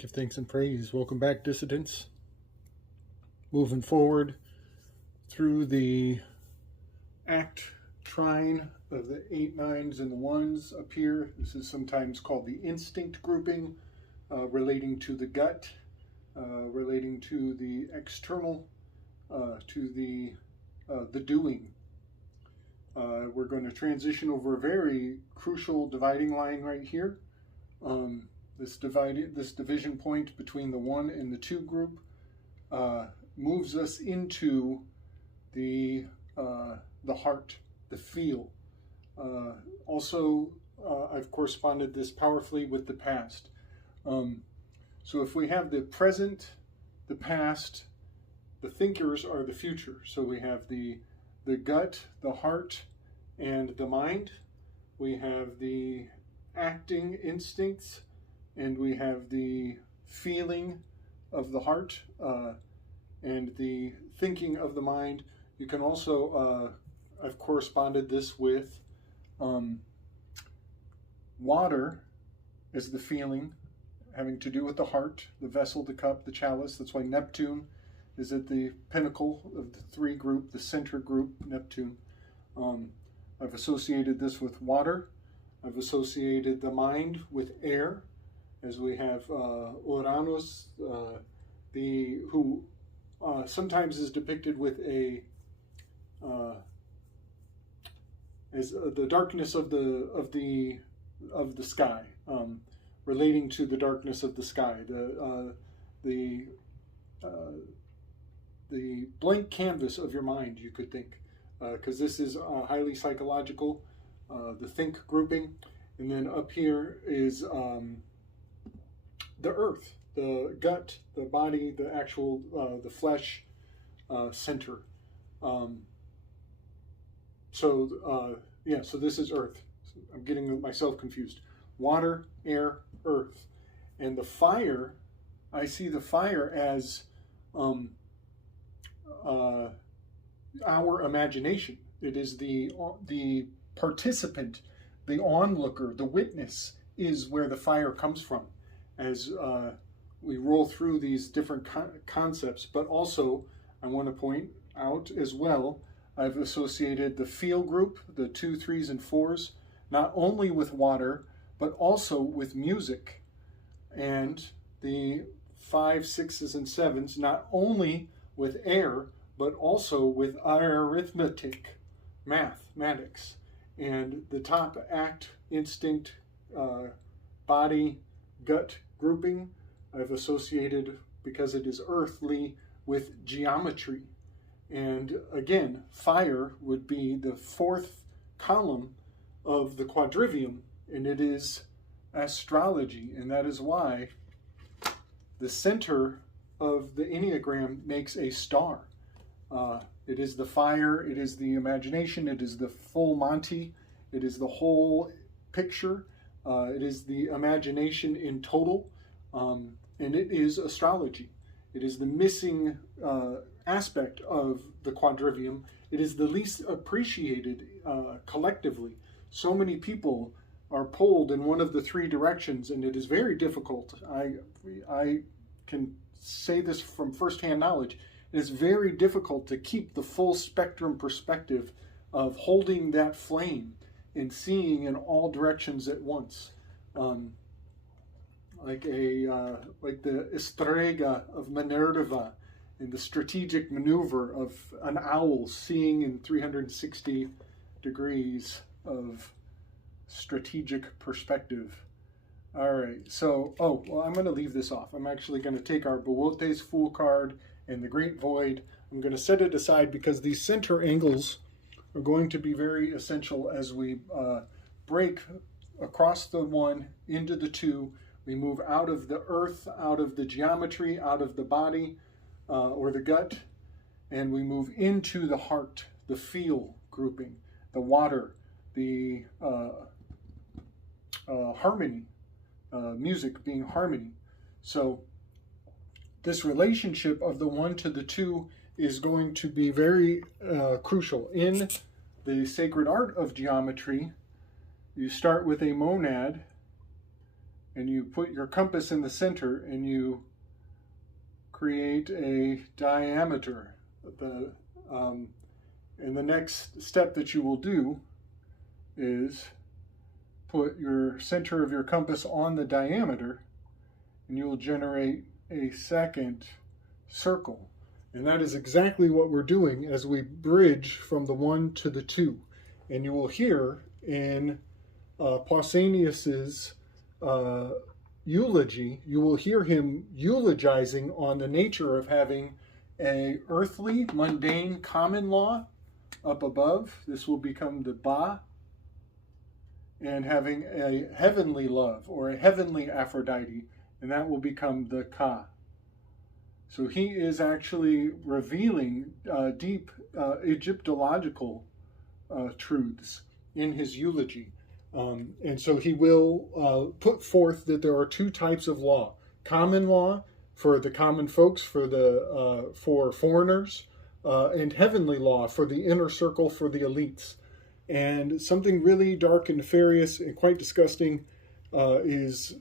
Give thanks and praise. Welcome back, dissidents. Moving forward through the act trine of the 8 9s and the 1s up here. This is sometimes called the instinct grouping, relating to the gut, relating to the external, to the doing. We're going to transition over a very crucial dividing line right here. This division point between the 1 and the 2 group moves us into the heart, the feel. I've corresponded this powerfully with the past. So if we have the present, the past, the thinkers are the future. So we have the gut, the heart, and the mind. We have the acting instincts, and we have the feeling of the heart and the thinking of the mind. You can also, I've corresponded this with water as the feeling, having to do with the heart, the vessel, the cup, the chalice. That's why Neptune is at the pinnacle of the 3 group, the center group, Neptune. I've associated this with water. I've associated the mind with air, as we have Uranus, who sometimes is depicted with as the darkness of the sky, relating to the darkness of the sky, the blank canvas of your mind, you could think, because this is highly psychological, the think grouping. And then up here is the earth, the gut, the body, the actual, the flesh center. So this is earth. I'm getting myself confused. Water, air, earth. And the fire, I see the fire as our imagination. It is the participant, the onlooker, the witness is where the fire comes from, as we roll through these different concepts. But also, I want to point out as well, I've associated the feel group, the 2, 3s, and 4s, not only with water, but also with music. And the 5, 6s, and 7s, not only with air, but also with arithmetic, mathematics. And the top act, instinct, body, gut grouping, I've associated, because it is earthly, with geometry. And again, fire would be the 4th column of the quadrivium, and it is astrology. And that is why the center of the Enneagram makes a star. It is the fire, it is the imagination, it is the full Monty, it is the whole picture, it is the imagination in total, and it is astrology. It is the missing aspect of the quadrivium. It is the least appreciated collectively. So many people are pulled in one of the 3 directions, and it is very difficult. I can say this from firsthand knowledge. It is very difficult to keep the full spectrum perspective of holding that flame and seeing in all directions at once. Like the Estrega of Minerva, in the strategic maneuver of an owl seeing in 360 degrees of strategic perspective. All right, so, I'm going to leave this off. I'm actually going to take our Bowote's Fool card and the Great Void. I'm going to set it aside because these center angles are going to be very essential as we break across the 1 into the 2. We move out of the earth, out of the geometry, out of the body or the gut, and we move into the heart, the feel grouping, the water, the harmony, music being harmony. So this relationship of the 1 to the 2 is going to be very crucial. In the sacred art of geometry, you start with a monad and you put your compass in the center and you create a diameter. And the next step that you will do is put your center of your compass on the diameter, and you will generate a second circle. And that is exactly what we're doing as we bridge from the 1 to the 2. And you will hear in Pausanias's eulogy, you will hear him eulogizing on the nature of having a earthly, mundane, common law up above. This will become the Ba. And having a heavenly love or a heavenly Aphrodite, and that will become the Ka. So he is actually revealing deep Egyptological truths in his eulogy. And so he will put forth that there are 2 types of law: common law for the common folks, for foreigners, and heavenly law for the inner circle, for the elites. And something really dark and nefarious and quite disgusting is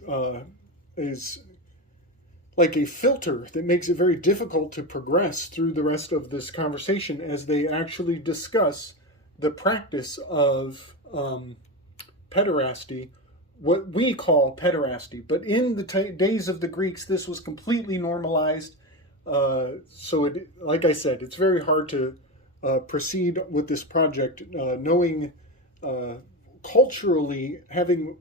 like a filter that makes it very difficult to progress through the rest of this conversation as they actually discuss the practice of pederasty, what we call pederasty. But in the days of the Greeks, this was completely normalized. So, like I said, it's very hard to proceed with this project, knowing culturally, having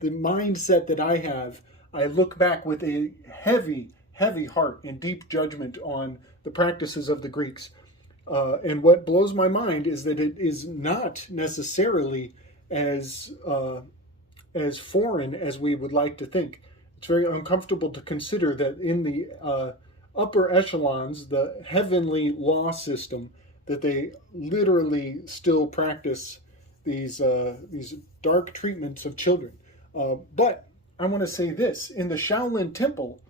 the mindset that I have. I look back with a heavy, heavy heart and deep judgment on the practices of the Greeks. And what blows my mind is that it is not necessarily as foreign as we would like to think. It's very uncomfortable to consider that in the upper echelons, the heavenly law system, that they literally still practice these dark treatments of children. But I want to say this: in the Shaolin Temple,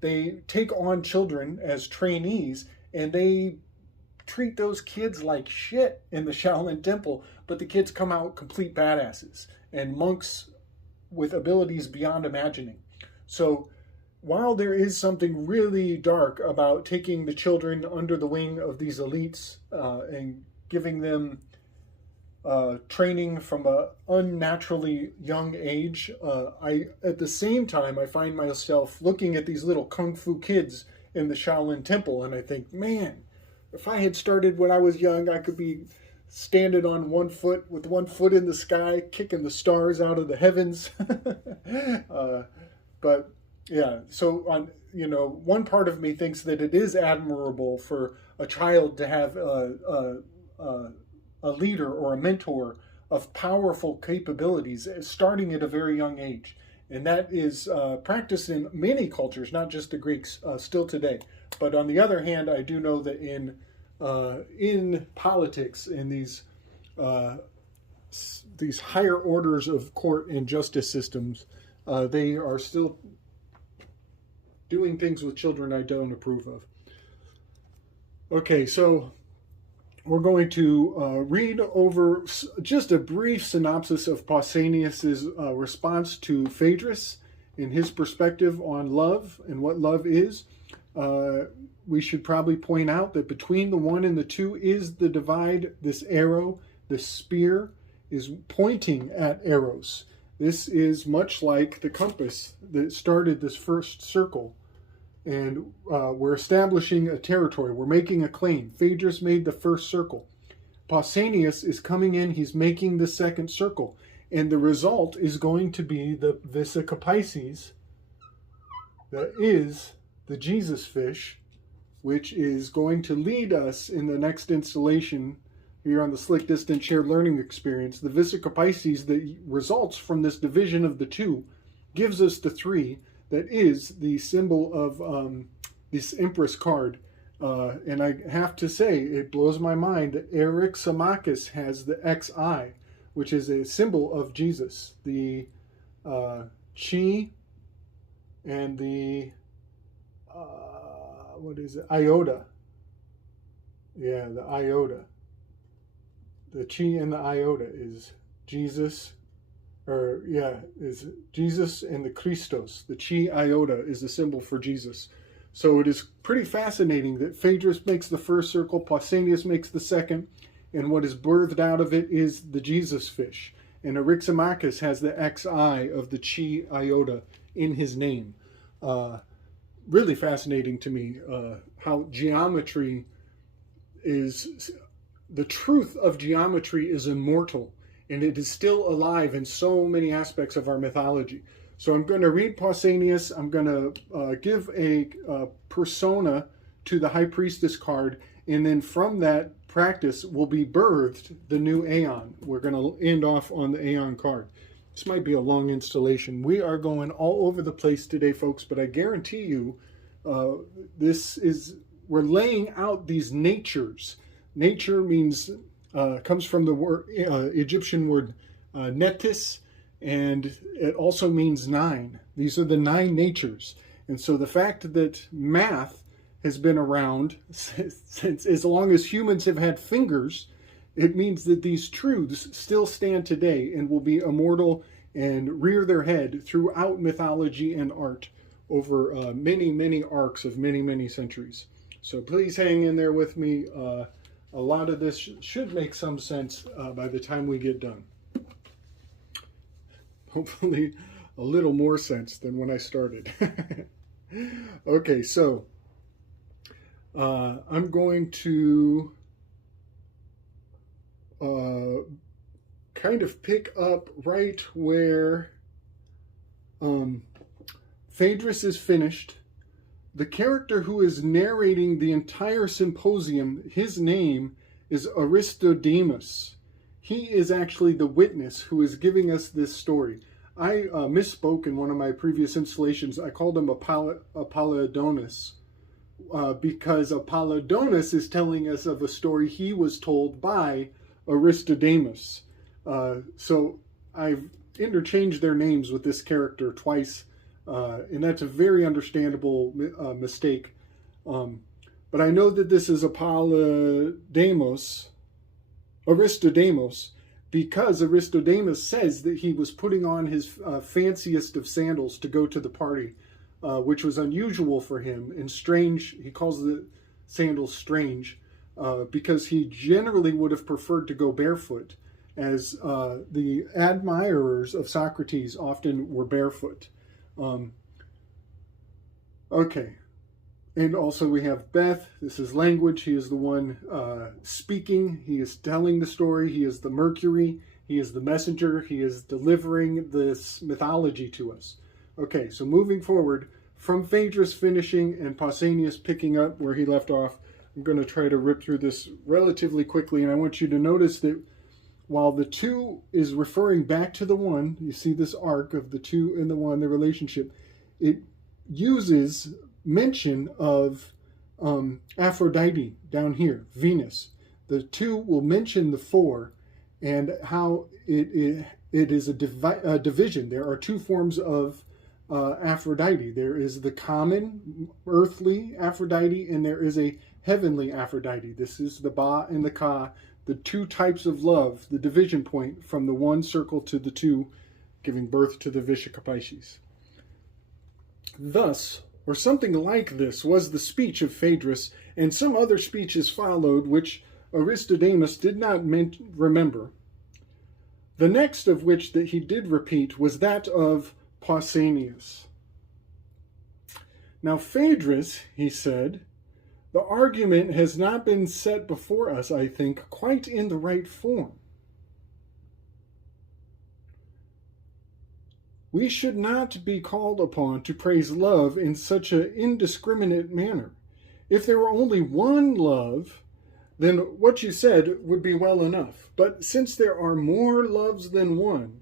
they take on children as trainees, and they treat those kids like shit in the Shaolin Temple, but the kids come out complete badasses and monks with abilities beyond imagining. So while there is something really dark about taking the children under the wing of these elites and giving them training from an unnaturally young age, at the same time, I find myself looking at these little kung fu kids in the Shaolin Temple, and I think, man, if I had started when I was young, I could be standing on 1 foot with 1 foot in the sky, kicking the stars out of the heavens. But yeah, so one part of me thinks that it is admirable for a child to have a leader or a mentor of powerful capabilities, starting at a very young age. And that is practiced in many cultures, not just the Greeks, still today. But on the other hand, I do know that in politics, in these higher orders of court and justice systems, they are still doing things with children I don't approve of. Okay, so we're going to read over just a brief synopsis of Pausanias's response to Phaedrus in his perspective on love and what love is. We should probably point out that between the 1 and the 2 is the divide. This arrow, this spear, is pointing at Eros. This is much like the compass that started this first circle. And we're establishing a territory. We're making a claim. Phaedrus made the first circle. Pausanias is coming in. He's making the second circle. And the result is going to be the Vesica Pisces, that is the Jesus fish, which is going to lead us in the next installation here on the Slick Distant Shared Learning Experience. The Vesica Pisces that results from this division of the 2 gives us the 3 that is the symbol of this Empress card. And I have to say, it blows my mind that Eryximachus has the XI, which is a symbol of Jesus. The Chi and the what is it? Iota. Yeah, the iota. The Chi and the iota is Jesus, or yeah, is Jesus and the Christos. The chi iota is the symbol for Jesus. So it is pretty fascinating that Phaedrus makes the first circle, Pausanias makes the second, and what is birthed out of it is the Jesus fish. And Eryximachus has the XI of the chi iota in his name. Really fascinating to me how geometry is, the truth of geometry is immortal, and it is still alive in so many aspects of our mythology. So I'm going to read Pausanias. I'm going to give a persona to the High Priestess card, and then from that practice will be birthed the new Aeon. We're going to end off on the Aeon card. This might be a long installation. We are going all over the place today, folks, but I guarantee you we're laying out these natures. Nature means, comes from the word Egyptian word netis, and it also means 9. These are the 9 natures. And so the fact that math has been around since as long as humans have had fingers, it means that these truths still stand today and will be immortal and rear their head throughout mythology and art over many, many arcs of many, many centuries. So please hang in there with me. A lot of this should make some sense by the time we get done. Hopefully a little more sense than when I started. Okay, so I'm going to kind of pick up right where Phaedrus is finished. The character who is narrating the entire symposium, his name is Aristodemus. He is actually the witness who is giving us this story. I misspoke in one of my previous installations. I called him Apollodonus because Apollodonus is telling us of a story he was told by Aristodemus. So I've interchanged their names with this character twice, and that's a very understandable mistake. But I know that this is Aristodemus, because Aristodemus says that he was putting on his fanciest of sandals to go to the party, which was unusual for him and strange. He calls the sandals strange because he generally would have preferred to go barefoot, as the admirers of Socrates often were barefoot. Okay. And also we have Beth. This is language. He is the one speaking. He is telling the story. He is the Mercury. He is the messenger. He is delivering this mythology to us. Okay, so moving forward, from Phaedrus finishing and Pausanias picking up where he left off, I'm going to try to rip through this relatively quickly. And I want you to notice that while the 2 is referring back to the 1, you see this arc of the 2 and the 1, the relationship, it uses mention of Aphrodite down here, Venus. The 2 will mention the 4 and how it is a division. There are 2 forms of Aphrodite. There is the common earthly Aphrodite, and there is a heavenly Aphrodite. This is the Ba and the Ka, the 2 types of love, the division point from the 1 circle to the 2, giving birth to the Vishakapaishis. Thus, or something like this, was the speech of Phaedrus, and some other speeches followed, which Aristodemus did not remember. The next of which that he did repeat was that of Pausanias. Now Phaedrus, he said, the argument has not been set before us, I think, quite in the right form. We should not be called upon to praise love in such an indiscriminate manner. If there were only one love, then what you said would be well enough. But since there are more loves than one,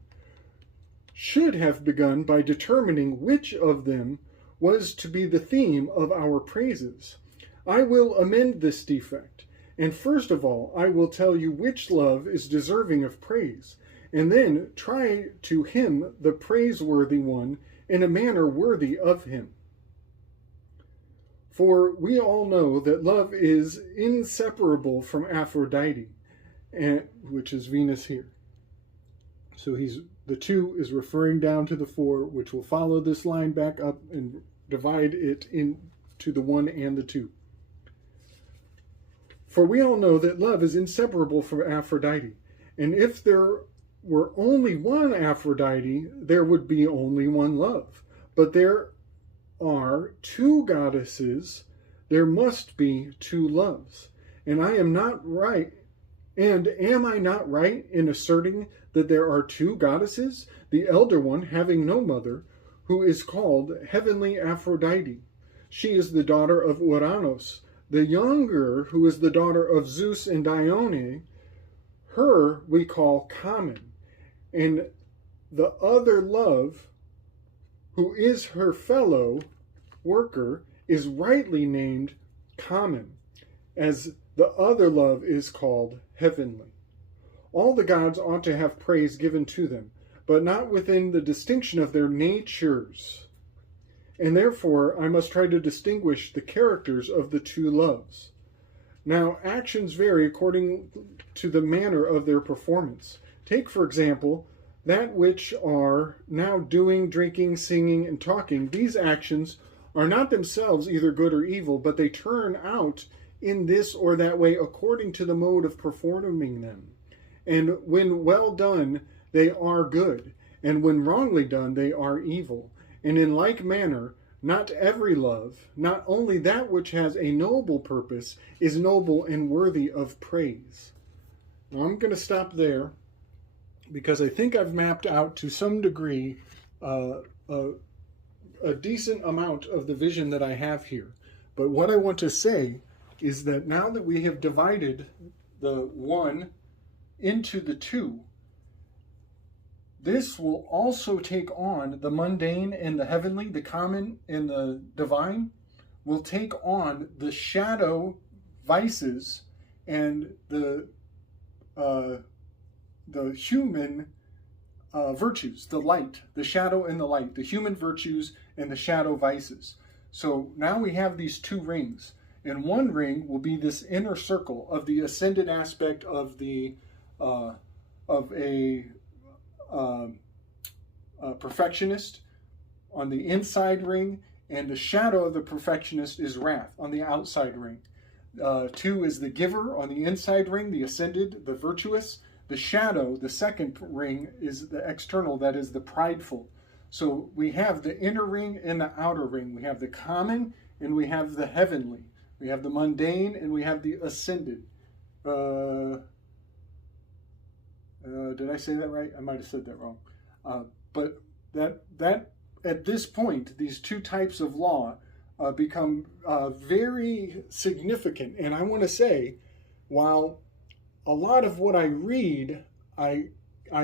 should have begun by determining which of them was to be the theme of our praises. I will amend this defect, and first of all, I will tell you which love is deserving of praise, and then try to hymn the praiseworthy one in a manner worthy of him. For we all know that love is inseparable from Aphrodite, which is Venus here. So he's The 2 is referring down to the 4, which will follow this line back up and divide it into the 1 and the 2. For we all know that love is inseparable from Aphrodite. And if there were only one Aphrodite, there would be only one love. But there are 2 goddesses, there must be 2 loves. And am I not right in asserting that there are 2 goddesses? The elder one, having no mother, who is called heavenly Aphrodite. She is the daughter of Uranus. The younger, who is the daughter of Zeus and Dione, her we call common. And the other love, who is her fellow worker, is rightly named common, as the other love is called heavenly. All the gods ought to have praise given to them, but not within the distinction of their natures. And therefore I must try to distinguish the characters of the 2 loves. Now, actions vary according to the manner of their performance. Take, for example, that which are now doing, drinking, singing, and talking. These actions are not themselves either good or evil, but they turn out in this or that way according to the mode of performing them. And when well done, they are good, and when wrongly done, they are evil. And in like manner, not every love, not only that which has a noble purpose, is noble and worthy of praise. Now, I'm going to stop there because I think I've mapped out to some degree a decent amount of the vision that I have here. But what I want to say is that now that we have divided the 1 into the 2, this will also take on the mundane and the heavenly, the common and the divine, will take on the shadow vices and the human virtues, the light, the shadow and the light, the human virtues and the shadow vices. So now we have these 2 rings, and one ring will be this inner circle of the ascended aspect of the perfectionist on the inside ring, and the shadow of the perfectionist is wrath on the outside ring. 2 is the giver on the inside ring, the ascended, the virtuous. The shadow, the second ring, is the external, that is the prideful. So we have the inner ring and the outer ring. We have the common and we have the heavenly. We have the mundane and we have the ascended. Did I say that right? I might have said that wrong. But that at this point, these 2 types of law become very significant. And I want to say, while a lot of what I read, I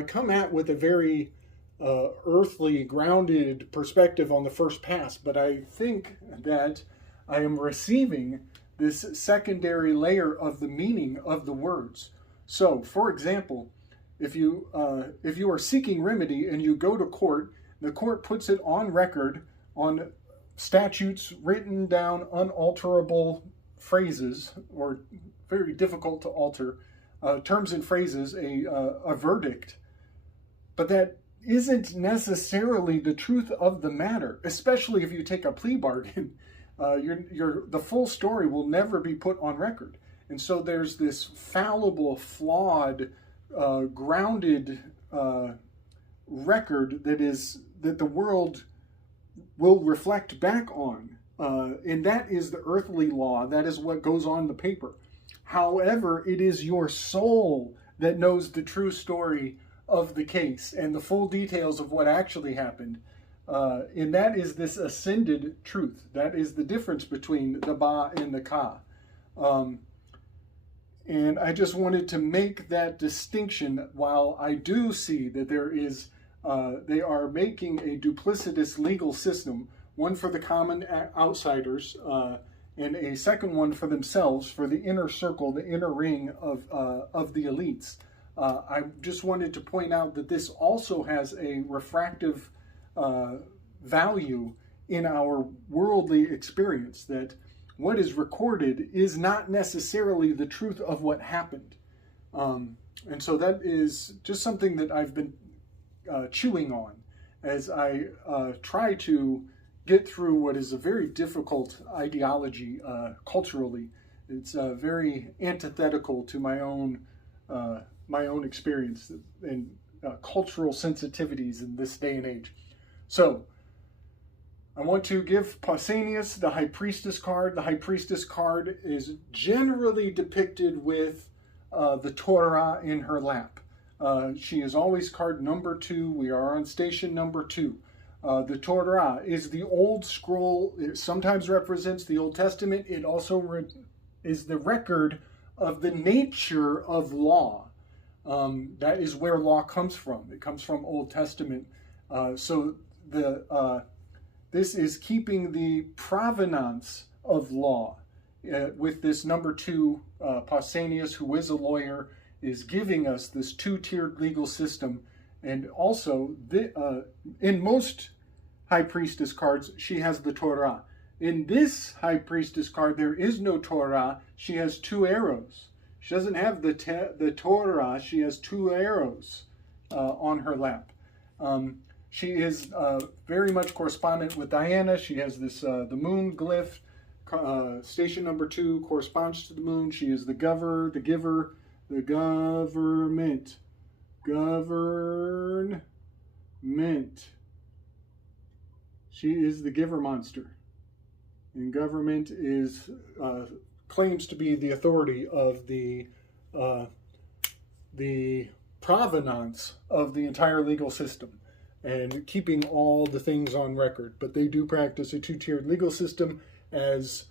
come at with a very earthly, grounded perspective on the first pass, but I think that I am receiving this secondary layer of the meaning of the words. So, for example, if you are seeking remedy and you go to court, the court puts it on record on statutes written down, unalterable phrases, or very difficult to alter, terms and phrases, a verdict. But that isn't necessarily the truth of the matter, especially if you take a plea bargain. The full story will never be put on record. And so there's this fallible, flawed, grounded record that the world will reflect back on. And that is the earthly law. That is what goes on the paper. However, it is your soul that knows the true story of the case and the full details of what actually happened. And that is this ascended truth. That is the difference between the Ba and the Ka. And I just wanted to make that distinction. While I do see that there is, they are making a duplicitous legal system, one for the common outsiders, and a second one for themselves, for the inner circle, the inner ring of the elites. I just wanted to point out that this also has a refractive value in our worldly experience, that what is recorded is not necessarily the truth of what happened. And so that is just something that I've been chewing on as I try to get through what is a very difficult ideology culturally. It's very antithetical to my own experience and cultural sensitivities in this day and age. So I want to give Pausanias the High Priestess card. The High Priestess card is generally depicted with the Torah in her lap. She is always card number 2. We are on station number 2. The Torah is the old scroll. It sometimes represents the Old Testament. It also is the record of the nature of law. That is where law comes from. It comes from Old Testament. So this is keeping the provenance of law. With this number 2, Pausanias, who is a lawyer, is giving us this 2-tiered legal system. And also, in most High Priestess cards, she has the Torah. In this High Priestess card, there is no Torah. She has 2 arrows. She doesn't have the Torah. She has 2 arrows on her lap. She is very much correspondent with Diana. She has this the moon glyph. Station number 2 corresponds to the moon. She is the giver, the government. She is the Givermonster. And government is claims to be the authority of the provenance of the entire legal system and keeping all the things on record. But they do practice a 2-tiered legal system, as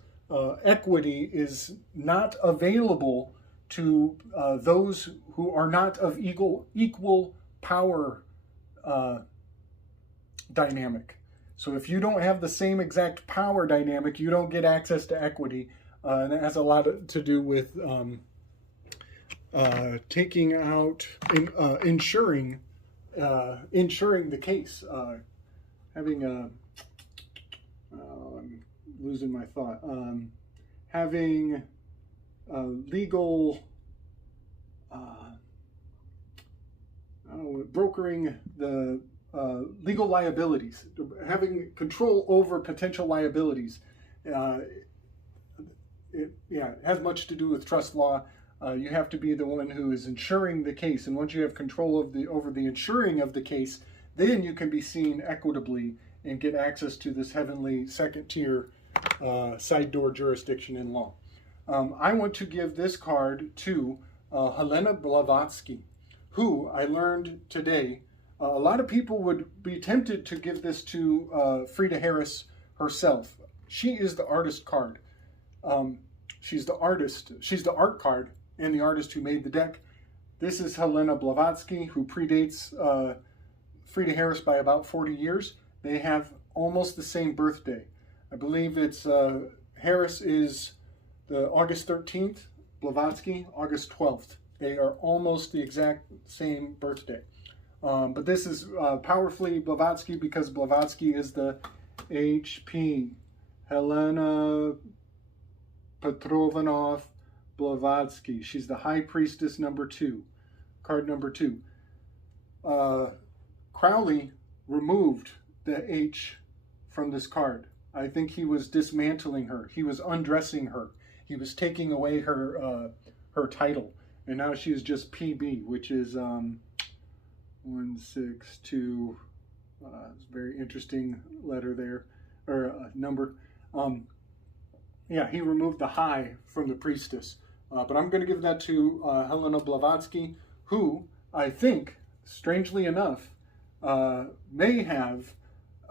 equity is not available to those who are not of equal power dynamic. So if you don't have the same exact power dynamic, you don't get access to equity. And it has a lot to do with taking out, ensuring the case. Having a, I'm losing my thought. Having legal, brokering the legal liabilities, having control over potential liabilities. It has much to do with trust law. You have to be the one who is insuring the case, and once you have control of over the insuring of the case, then you can be seen equitably and get access to this heavenly 2nd-tier side door jurisdiction in law. I want to give this card to Helena Blavatsky, who I learned today. A lot of people would be tempted to give this to Frida Harris herself. She is the artist card. She's the artist. She's the art card and the artist who made the deck. This is Helena Blavatsky, who predates Frida Harris by about 40 years. They have almost the same birthday. I believe it's Harris is the August 13th, Blavatsky August 12th. They are almost the exact same birthday. But this is powerfully Blavatsky because Blavatsky is the HP, Helena Petrovna Blavatsky. She's the High Priestess number 2, card number 2. Crowley removed the H from this card. I think he was dismantling her. He was undressing her. He was taking away her her title. And now she is just PB, which is 162. It's a very interesting letter there, or number. Yeah, he removed the high from the priestess. But I'm going to give that to Helena Blavatsky, who I think, strangely enough, may have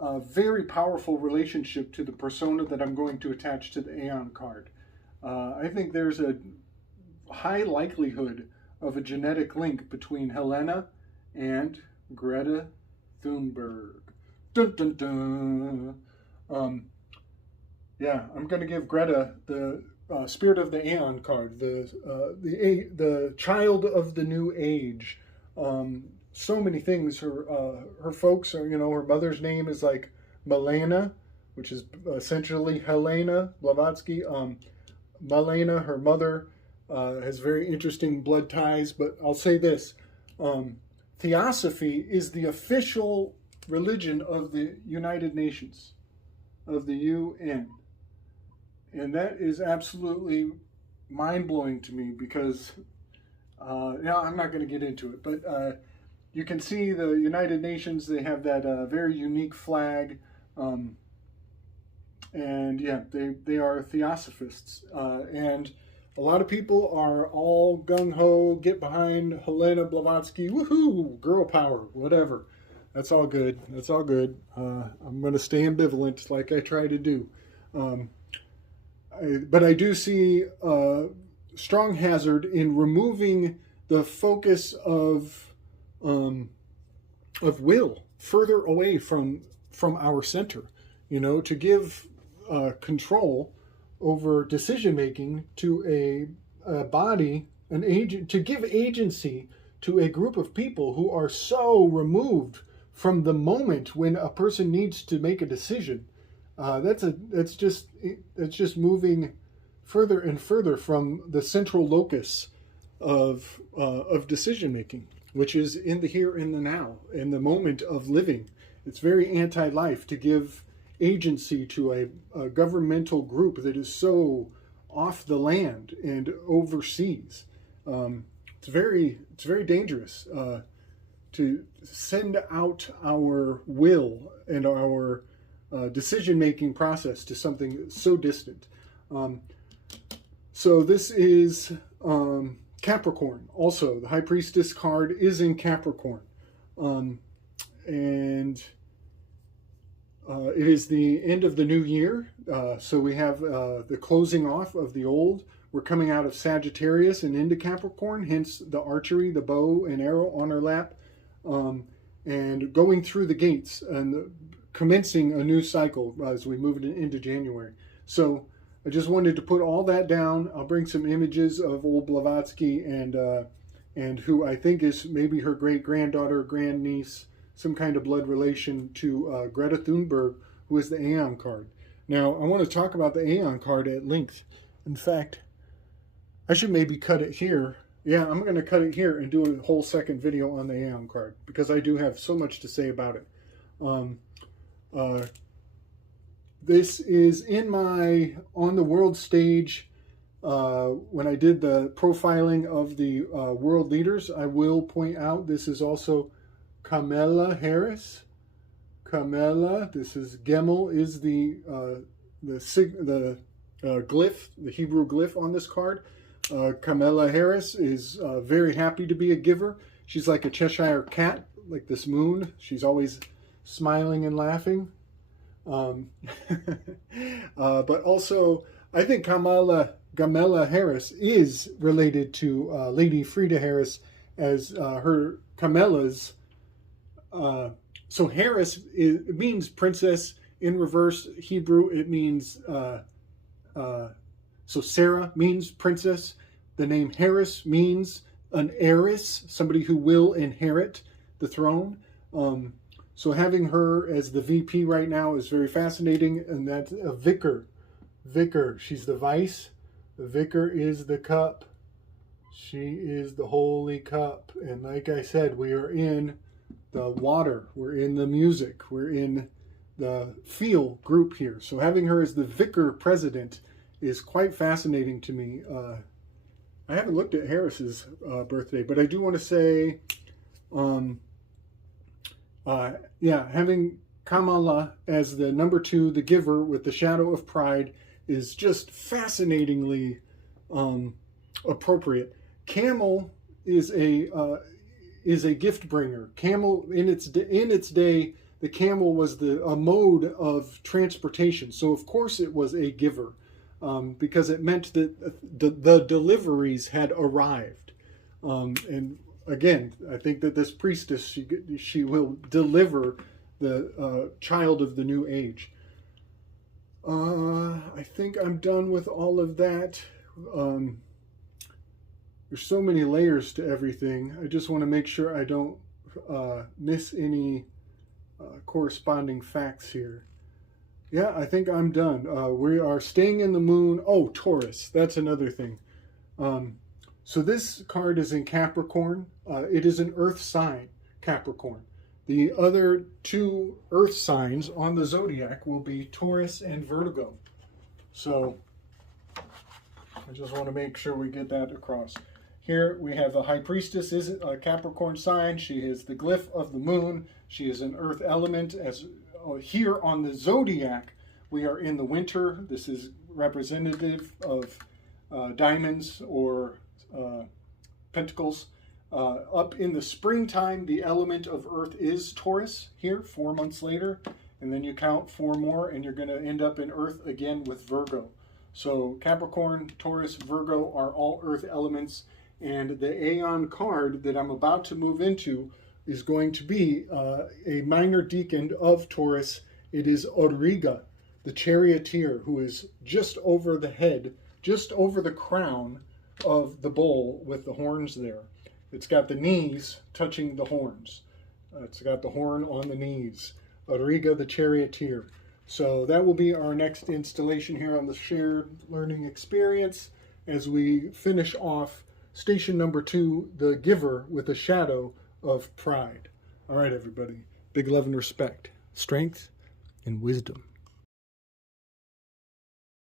a very powerful relationship to the persona that I'm going to attach to the Aeon card. I think there's a high likelihood of a genetic link between Helena and Greta Thunberg. Dun, dun, dun. Yeah, I'm going to give Greta the Spirit of the Aeon card, the child of the new age. So many things. Her folks are, her mother's name is like Milena, which is essentially Helena Blavatsky. Milena, her mother, has very interesting blood ties. But I'll say this: Theosophy is the official religion of the United Nations, of the UN. And that is absolutely mind-blowing to me because, now I'm not going to get into it, but you can see the United Nations, they have that very unique flag, and yeah, they are theosophists, and a lot of people are all gung-ho, get behind Helena Blavatsky, woohoo, girl power, whatever. That's all good. That's all good. I'm going to stay ambivalent like I try to do. But I do see strong hazard in removing the focus of will further away from our center, you know, to give control over decision making to a body, an agent, to give agency to a group of people who are so removed from the moment when a person needs to make a decision. That's just moving further and further from the central locus of decision making, which is in the here and the now, in the moment of living. It's very anti-life to give agency to a governmental group that is so off the land and overseas. It's very dangerous to send out our will and our decision-making process to something so distant. So this is Capricorn. Also, the High Priestess card is in Capricorn. And it is the end of the new year. So we have the closing off of the old. We're coming out of Sagittarius and into Capricorn, hence the archery, the bow and arrow on our lap, and going through the gates and commencing a new cycle as we move into January. So I just wanted to put all that down. I'll bring some images of old Blavatsky and who I think is maybe her great-granddaughter, grandniece, some kind of blood relation to Greta Thunberg, who is the Aeon card. Now, I want to talk about the Aeon card at length. In fact, I should maybe cut it here. Yeah, I'm going to cut it here and do a whole second video on the Aeon card because I do have so much to say about it. This is in my On the World stage. When I did the profiling of the world leaders, I will point out this is also Kamala Harris. Kamala, this is Gemel, is the glyph, the Hebrew glyph on this card. Kamala Harris is very happy to be a giver. She's like a Cheshire cat, like this moon. She's always smiling and laughing. But also, I think Kamala Harris is related to Lady Frida Harris as her Kamala's. So Harris it means princess. In reverse Hebrew, it means so Sarah means princess. The name Harris means an heiress, somebody who will inherit the throne. So having her as the VP right now is very fascinating. And that's a vicar. Vicar, she's the vice. The vicar is the cup. She is the holy cup. And like I said, we are in the water. We're in the music. We're in the feel group here. So having her as the vicar president is quite fascinating to me. I haven't looked at Harris's birthday, but I do want to say, yeah, having Kamala as the number 2, the giver with the shadow of pride, is just fascinatingly appropriate. Camel is a gift bringer. Camel in its day, the camel was a mode of transportation. So of course it was a giver. Because it meant that the deliveries had arrived. And again, I think that this priestess, she will deliver the child of the new age. I think I'm done with all of that. There's so many layers to everything. I just want to make sure I don't miss any corresponding facts here. Yeah, I think I'm done. We are staying in the moon. Oh, Taurus. That's another thing. So this card is in Capricorn. It is an earth sign. Capricorn. The other two earth signs on the zodiac will be Taurus and Virgo. So I just want to make sure we get that across. Here we have the High Priestess is a Capricorn sign. She is the glyph of the moon. She is an earth element. As here on the zodiac, we are in the winter. This is representative of diamonds or pentacles. Up in the springtime, the element of earth is Taurus here, 4 months later. And then you count 4 more and you're going to end up in earth again with Virgo. So Capricorn, Taurus, Virgo are all earth elements. And the Aeon card that I'm about to move into is going to be a minor deacon of Taurus. It is Auriga, the charioteer, who is just over the head, just over the crown of the bull with the horns there. It's got the knees touching the horns. It's got the horn on the knees. Auriga, the charioteer. So that will be our next installation here on the shared learning experience as we finish off station number 2, the giver with a shadow of pride. All right, everybody. Big love and respect, strength and wisdom.